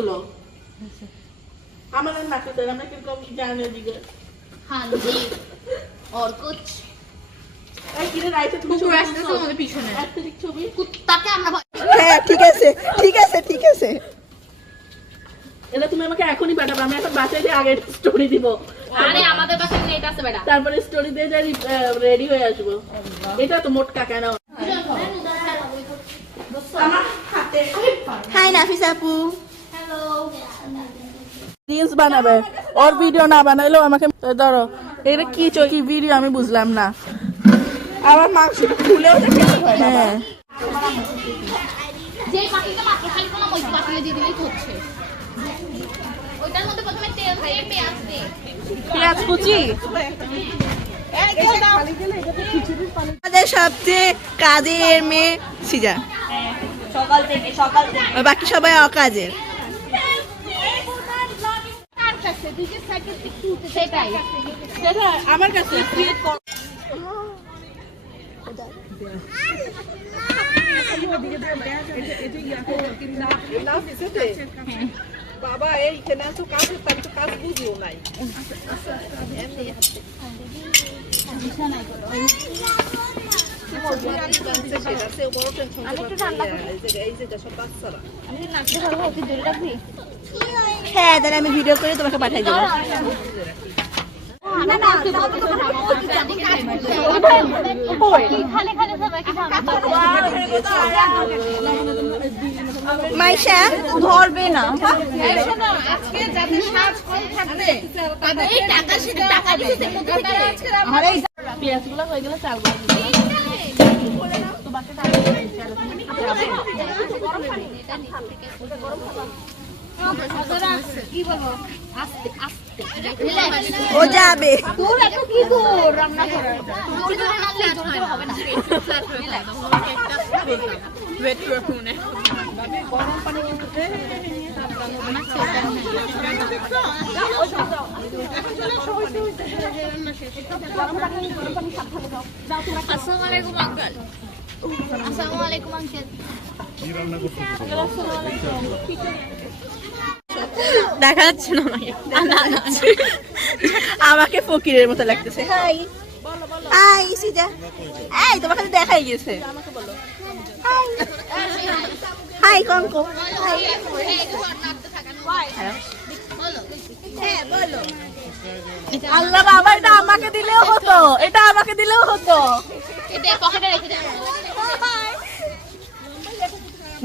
सुनो हमारा नाटक है हमने किनको जाने दिगे हाँ जी और कुछ এই কিরে রাইতে তুমি কুকুর ছবি আসতেছে তুলছো? আমাদের পিছনে একটা দিক ছবি কুত্তাকে আমরা ভয় হ্যাঁ ঠিক আছে ঠিক আছে ঠিক আছে এটা তুমি আমাকে এখনই পাঠাবো আমি এখন বাসায় গিয়ে আগে স্টোরি দিব আরে আমাদের বাসায় নেট আছে বেটা তারপরে স্টোরি দিয়ে যাই রেডি হয়ে আসবো এটা তো মোটকা কেন আমার হাতে হাই নাফিস আপু রিলস বানাবে। ওর ভিডিও না বানাইলেও আমাকে ধরো এটা কি চল কি ভিডিও আমি বুঝলাম না। আমার মাংসটা খুলেও হয় না। হ্যাঁ। যে পাখিটা মাত্র খালি কোনো ওই পাখিটা দিয়ে দিলেই হচ্ছে। ওইটার মধ্যে প্রথমে তেল দিয়ে পেঁয়াজ দিয়ে। পেঁয়াজ কুচি? আমাদের সবচেয়ে কাজের মেয়ে সিজা। সকাল থেকে সকাল বাকি সবাই অকাজের। তুলতে সেটাই। আমার কাছে ক্রিয়েট কর। বাবা এইখানে কাজে তো কাজ বুঝিও নাই। এই যেটা সব বাচ্চারা। হ্যাঁ তাহলে আমি ভিডিও করে তোমাকে পাঠাই দেবো। মাইশা ধরবে না। ও যাবে দূর এত কি দূর রান্না করার জোরে মারলে জোরে জোরে হবে না আসসালামু আলাইকুম। আঙ্কেল আসসালামু আলাইকুম আঙ্কেল দেখা যাচ্ছে না আমাকে। আমাকে ফকিরের মতো লাগতেছে। হাই। হাই সিজা। এই তোমাকে দেখাই গেছে। হাই। কঙ্ক। আল্লাহ বাবা এটা আমাকে দিলেও হতো। এটা আমাকে দিলেও হতো। এটা পকেটে রেখে দে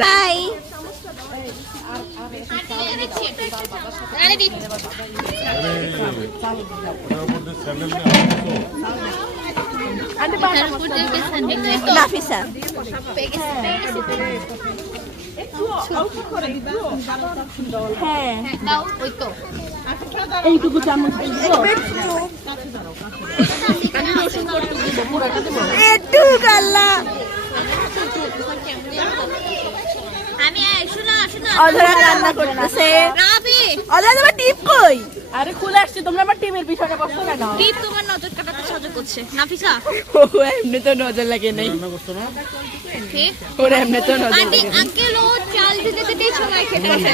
হাই আরে দিচ্ছি নাফিসা হ্যাঁ দাও ওই তো এইটুকু চামচ আমি শোনো শোনো। অধরা রান্না করতেছে। অধরা টিপ কই? আরে খুলে আসছে তোমরা আমার টিমের পিছনে বসছো কেন? টিপ তোমার নজর কাটাতে সাহায্য করছে। নাফিসা? ও এমনি তো নজর লাগে নাই। ঠিক ওর এমনি তো নজর আন্টি। আঙ্কেল ও চাল দিতে দিতে সময় কেটেছে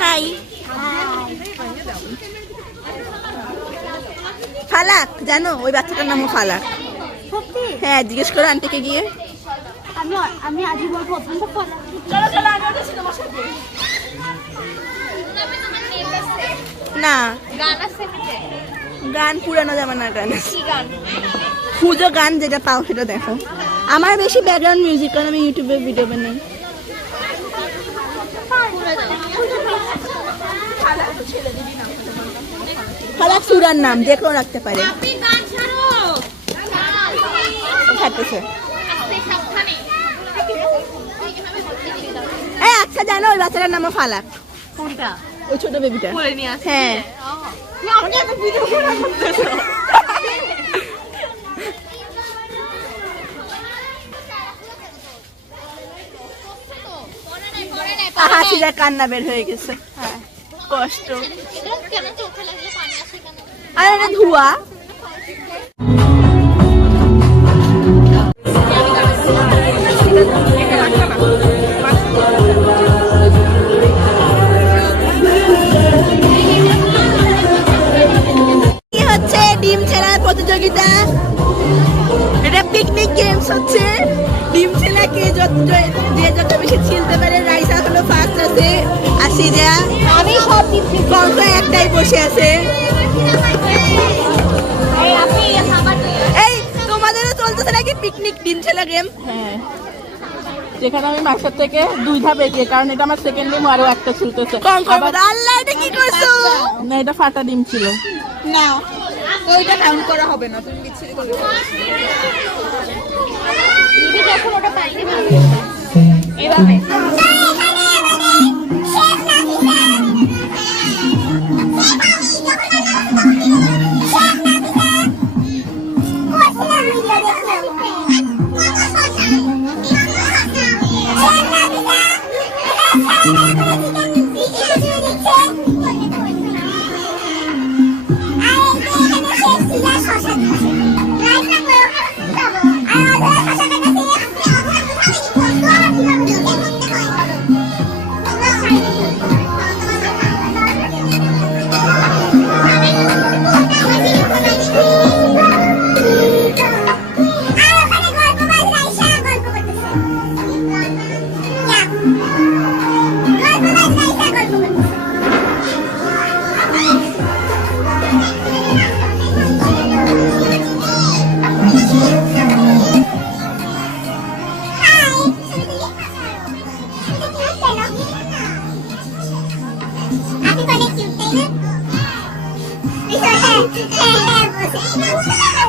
হাই ফালাক জানো ওই বাচ্চাটার নামও ফালাক। হ্যাঁ জিজ্ঞেস করো আন্টিকে গিয়ে। আমি আমি আজই বলব অত্যন্ত চলো চলো আমি যাচ্ছি তোমার সাথে। না। গান পুরানো গান। কি গান? খুঁজো গান যেটা পাও সেটা দেখো। আমার বেশি ব্যাকগ্রাউন্ড মিউজিক কারণ আমি ইউটিউবে ভিডিও বানাই। ফালাক সুরার নাম যে কেউ রাখতে পারে। আস্তে এই আচ্ছা জানো ওই বাচ্চাটার নামও ফালাক। কোনটা? ওই ছোট বেবিটা নিয়ে আসি। হ্যাঁ। আমাকে এত ভিডিও করা করতেছো। কান্না বের হয়ে গেছে। হ্যাঁ। কষ্ট। আর এটা ধোয়া। ডিম ছেলার প্রতিযোগিতা? এটা পিকনিক গেমস হচ্ছে। ডিম ছেলা কে যত যে যত বেশি ছিলতে পারে রাইসা হলো ফার্স্ট আছে আসি যা আমি সব ডিম ছিলতে একটাই বসে আছে। এই তোমাদেরও চলতেছে নাকি পিকনিক ডিম ছেলা গেম হ্যাঁ। যেখানে আমি মাসের থেকে দুই ধাপ এগিয়ে কারণ এটা আমার সেকেন্ড ডিম আরও একটা ছুলতেছে। কঙ্ক আল্লাহ এটা কি করছ না এটা ফাটা ডিম ছিল। না ওইটা কাউন্ট করা হবে না তুমি বিচ্ছিরি করে যখন ওটা পাইনি এভাবে। Oh, my God.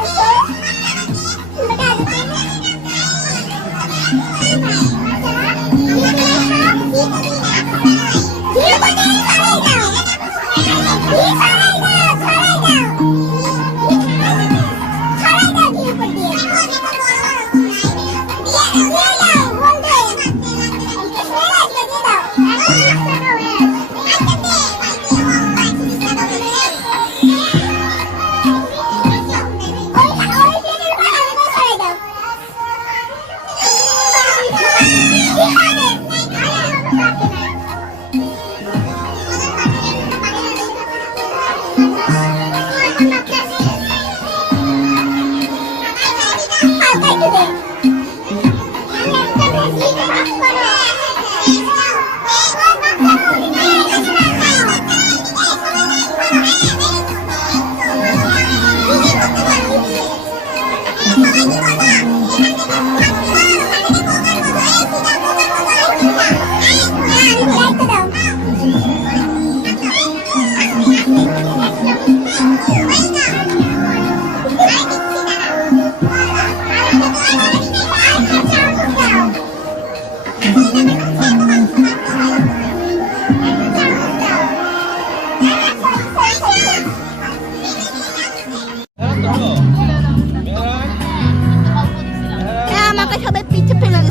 হ্যাঁ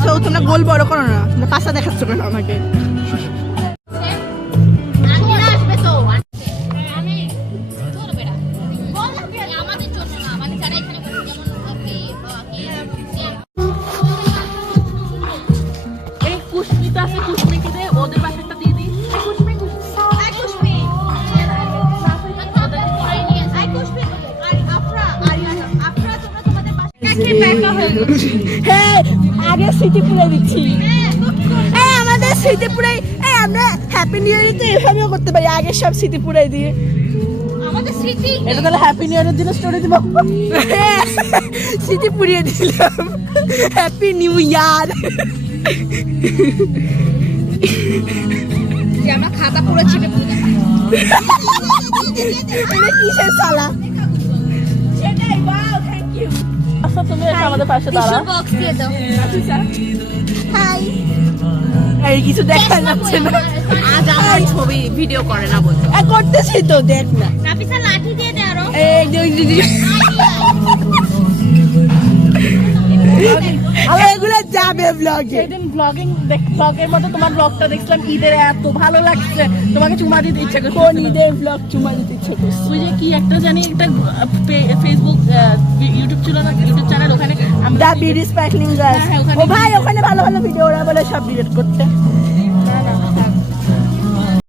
তোমরা গোল বড় করো না তোমরা পাশা দেখাচ্ছ কেন আমাকে? হয়ে আগে স্মৃতি পুরাই দিচ্ছি। এই আমাদের স্মৃতি পুরাই এই আমরা হ্যাপি নিউ ইয়ার তো এভাবেও করতে পারি আগে সব স্মৃতি পুরাই দিয়ে। আমাদের স্মৃতি এটা তাহলে হ্যাপি নিউ ইয়ারের দিনে স্টোরি দিব। হ্যাঁ, স্মৃতি পুড়িয়ে দিলাম হ্যাপি নিউ ইয়ার আমরা খাতা পুরো চিপে এটা কিসের সালা? আচ্ছা তুমি এসে আমাদের পাশে দাঁড়াও। বক্স দিয়ে দাও। হাই এই কিছু দেখা যাচ্ছে না। আজ আমার ছবি ভিডিও করে না বলতো এ, করতেছি তো দেখ না। নাফিসা লাঠি দিয়ে দে আরও। এই আর এগুলো যাবে ব্লগে সেদিন ব্লগিং দেখ ব্লগের মতো তোমার ব্লগটা দেখলাম ঈদের এত ভালো লাগছে। তোমাকে চুমা দিতে ইচ্ছে করছে কোন ঈদের ব্লগ চুমা দিতে ইচ্ছে করছে? তুই যে কি একটা জানি একটা ফেসবুক ইউটিউব ছিল না ইউটিউব চ্যানেল ওখানে আমরা বিডি হ্যাঁ, ওখানে ও ভাই ওখানে ভালো ভালো ভিডিও ওরা বলে সব ডিলিট করতে